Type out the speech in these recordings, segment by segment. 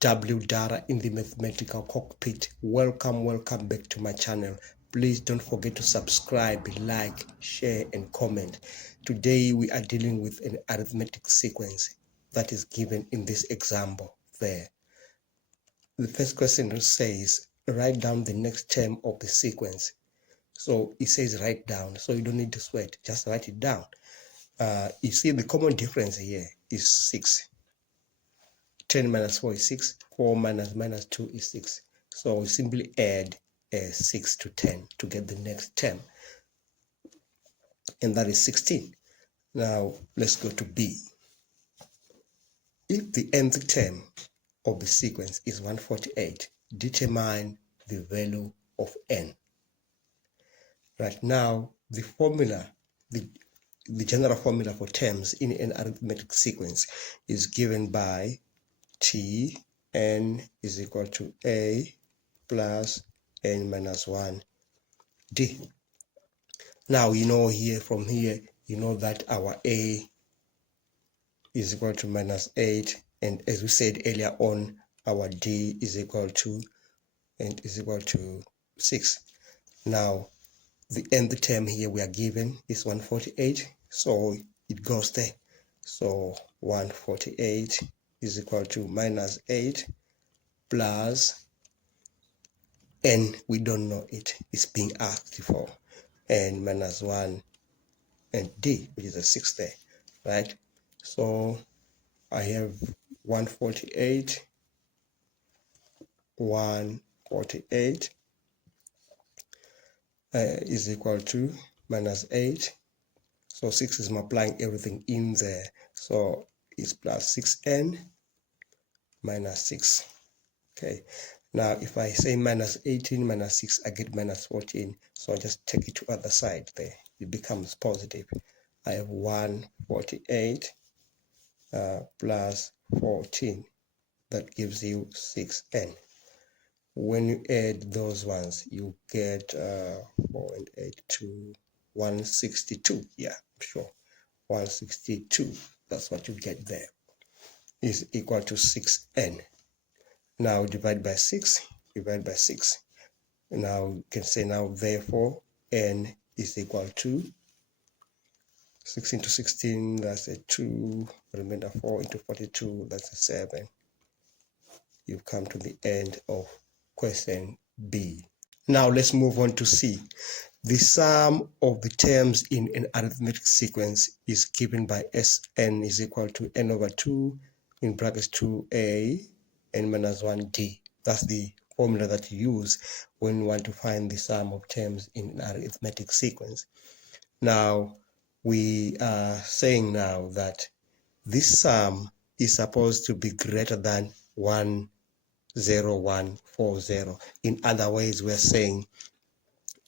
W Dara in the mathematical cockpit. Welcome back to my channel. Please don't forget to subscribe, like, share and comment. Today we are dealing with an arithmetic sequence that is given in this example there. The first question says write down the next term of the sequence. So it says write down, so you don't need to sweat, just write it down. You see the common difference here is 6. 10 minus 4 is 6. 4 minus 2 is 6. So we simply add 6 to 10 to get the next term. And that is 16. Now let's go to B. If the nth term of the sequence is 148, determine the value of n. Right now, the formula, the general formula for terms in an arithmetic sequence is given by T n is equal to A plus n minus 1 D. Now you know here, from here, you know that our A is equal to minus 8, and as we said earlier on, our D is equal to 6. Now the nth term here we are given is 148, so it goes there. So 148 is equal to minus 8 plus n, we don't know it, it's being asked for, n minus 1 and D, which is a 6 there, right? So I have 148 is equal to minus 8. So 6 is multiplying everything in there. So it's plus 6n minus 6. Okay. Now if I say minus 18 minus 6, I get minus 14. So I just take it to other side there. It becomes positive. I have 148 plus 14. That gives you 6n. When you add those ones, you get 4 and 8 to 162. Yeah, sure. 162. That's what you get there. Is equal to 6n. Now divide by 6. Divide by 6. Now you can say now therefore n is equal to 6 into 16. That's a 2. Remainder 4 into 42. That's a 7. You've come to the end of question B. Now let's move on to C. The sum of the terms in an arithmetic sequence is given by Sn is equal to n over 2 in brackets 2a n minus 1d. That's the formula that you use when you want to find the sum of terms in an arithmetic sequence. Now we are saying now that this sum is supposed to be greater than 10140. In other ways, we're saying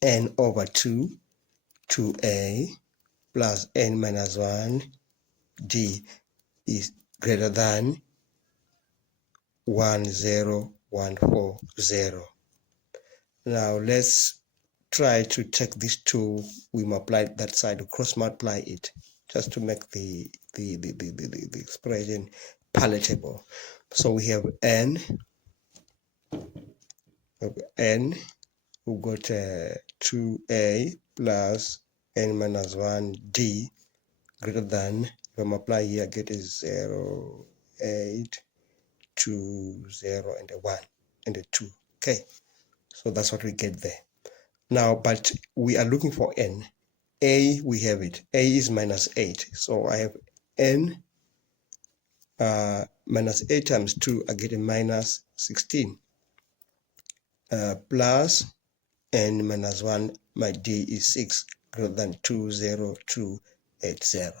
n over 2 2a plus n minus 1 d is greater than 10140. Now let's try to take these two, we multiply that side, cross multiply it, just to make the expression palatable. So we have n, we've got 2a plus n minus 1d greater than, if I multiply here, I get is 0, 8, 2, 0, and a 1, and a 2. Okay, so that's what we get there. Now, but we are looking for n. A, we have it. A is minus 8. So I have n minus 8 times 2, I get a minus 16. Plus n minus 1, my d is 6, greater than 20280.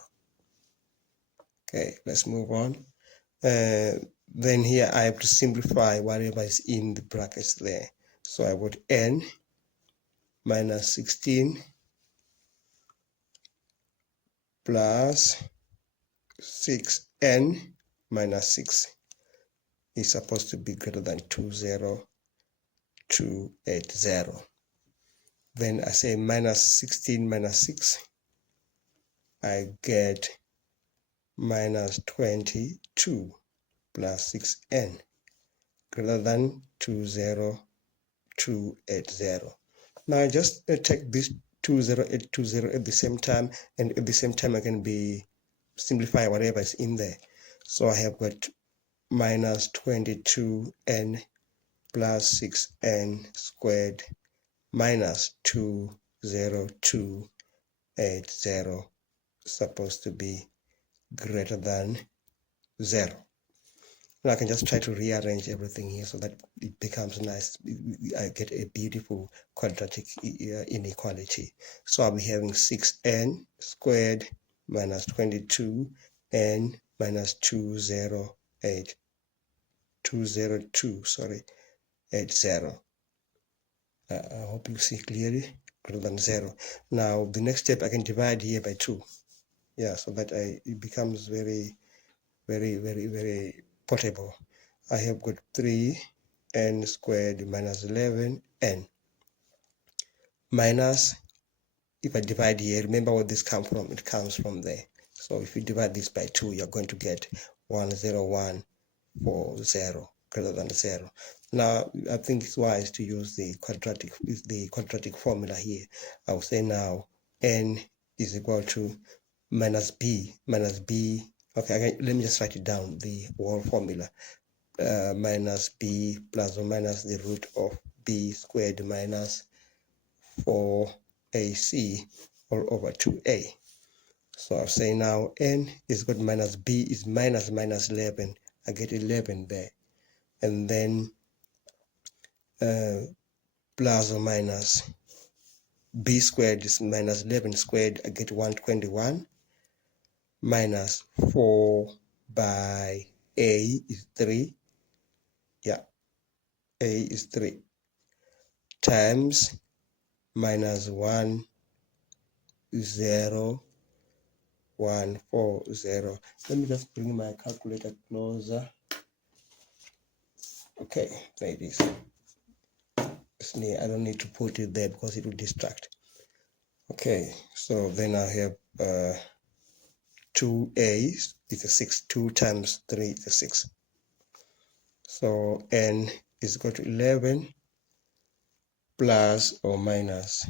Okay, let's move on. Then here I have to simplify whatever is in the brackets there. So I got n minus 16 plus 6n minus 6 is supposed to be greater than 20280. Then I say minus 16 minus 6, I get minus 22 plus 6n. greater than 20280. Now I just take this 20820 at the same time, and at the same time I can be simplify whatever is in there. So I have got minus 22n plus 6n squared minus 20280 supposed to be greater than 0. Now I can just try to rearrange everything here so that it becomes nice. I get a beautiful quadratic inequality. So I'll be having 6n squared minus 22n minus 202.80. I hope you see clearly, greater than 0. Now the next step, I can divide here by 2. Yeah, so that it becomes very portable. I have got 3n squared minus 11n minus, if I divide here, remember where this comes from, it comes from there. So if you divide this by 2, you're going to get 10140 greater than 0. Now I think it's wise to use the quadratic formula here. I'll say now n is equal to minus b. Okay, let me just write it down, the whole formula. Minus b plus or minus the root of b squared minus 4ac all over 2a. So I'll say now n is equal to minus b is minus 11. I get 11 there. And then plus or minus b squared is minus 11 squared. I get 121 minus 4 by a is 3. Yeah, a is 3 times minus 10140. Let me just bring my calculator closer. Okay, there it is. I don't need to put it there because it will distract. Okay, so then I have 2a is a 6. 2 times 3 is a 6. So n is equal to 11 plus or minus,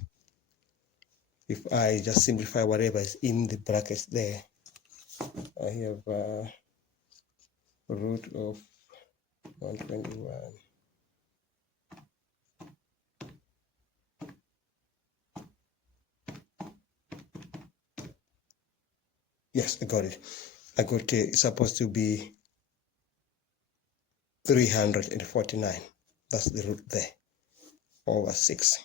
if I just simplify whatever is in the brackets there, I have root of 121. Yes, I got it. I got it's supposed to be 349. That's the root there, over 6.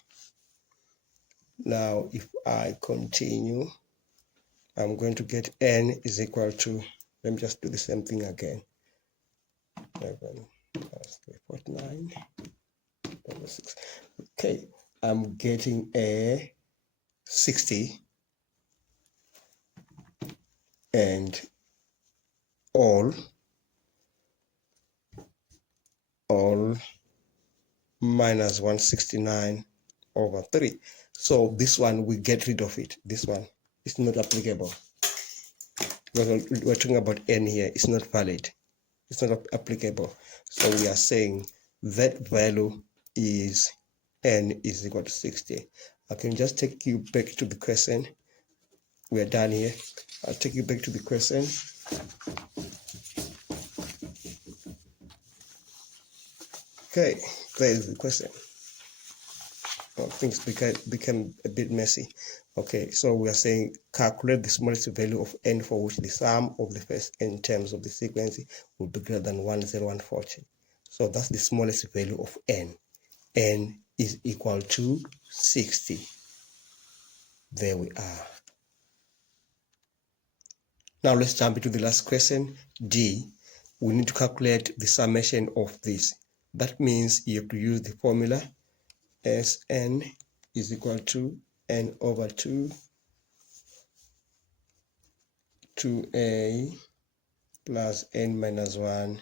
Now, if I continue, I'm going to get n is equal to, let me just do the same thing again. 11 plus 349 over 6. Okay, I'm getting a 60 and all minus 169 over 3. So this one, we get rid of it. This one is not applicable. We're talking about n here. It's not valid. It's not applicable. So we are saying that value is n is equal to 60. I can just take you back to the question. We're done here. I'll take you back to the question. Okay, there is the question. Well, things became a bit messy. Okay, so we are saying calculate the smallest value of n for which the sum of the first n terms of the sequence will be greater than 10140. So that's the smallest value of n. N is equal to 60. There we are. Now let's jump into the last question, D. We need to calculate the summation of this. That means you have to use the formula Sn is equal to n over 2 2a plus n minus 1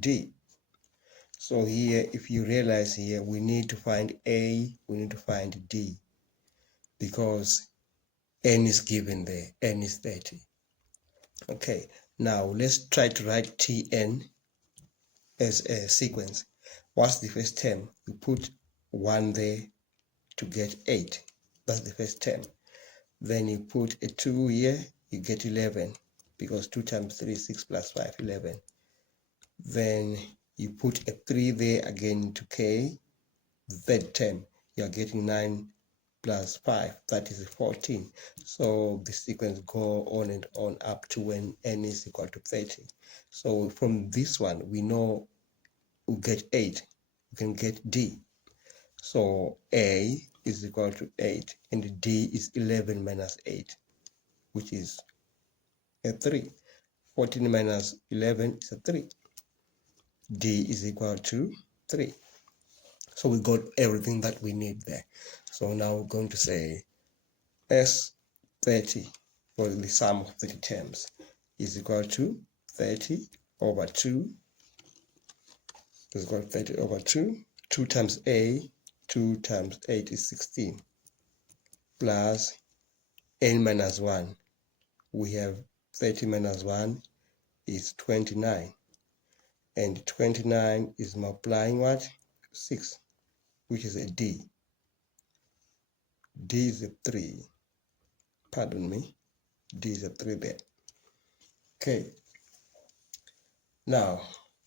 d. So here, if you realize here, we need to find a, we need to find d, because n is given there, n is 30. Okay, now let's try to write Tn as a sequence. What's the first term? You put 1 there to get 8. That's the first term. Then you put a 2 here, you get 11, because 2 times 3 is 6 plus 5, 11. Then you put a 3 there again to k. The third term, you are getting 9 plus 5, that is 14. So the sequence go on and on up to when n is equal to 30. So from this one, we know we get 8. We can get d. So a is equal to 8, and d is 11 minus 8, which is a 3. 14 minus 11 is a 3. D is equal to 3. So we got everything that we need there. So now we're going to say S30 for the sum of 30 terms is equal to 30 over 2 is equal to 30 over 2. 2 times A, 2 times 8 is 16, plus n minus 1. We have 30 minus 1 is 29. And 29 is multiplying what? 6, which is a D. D is a 3. Pardon me. D is a 3 there. Okay. Now,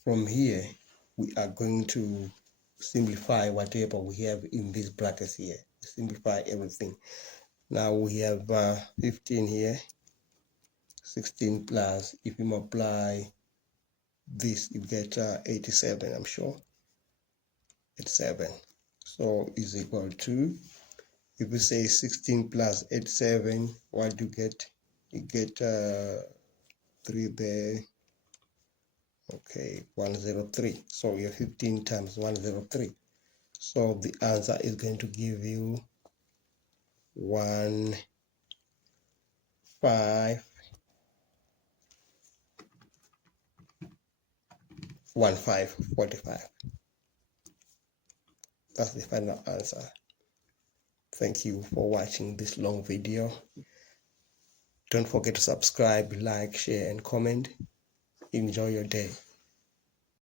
from here, we are going to simplify whatever we have in these brackets here. Simplify everything. Now we have 15 here. 16 plus, if you multiply this, you get 87, I'm sure. 87. So is equal to, if you say 16 plus 87, what do you get? You get 3 there. Okay, 103. So you have 15 times 103. So the answer is going to give you 1545. That's the final answer. Thank you for watching this long video. Don't forget to subscribe, like, share, and comment. Enjoy your day.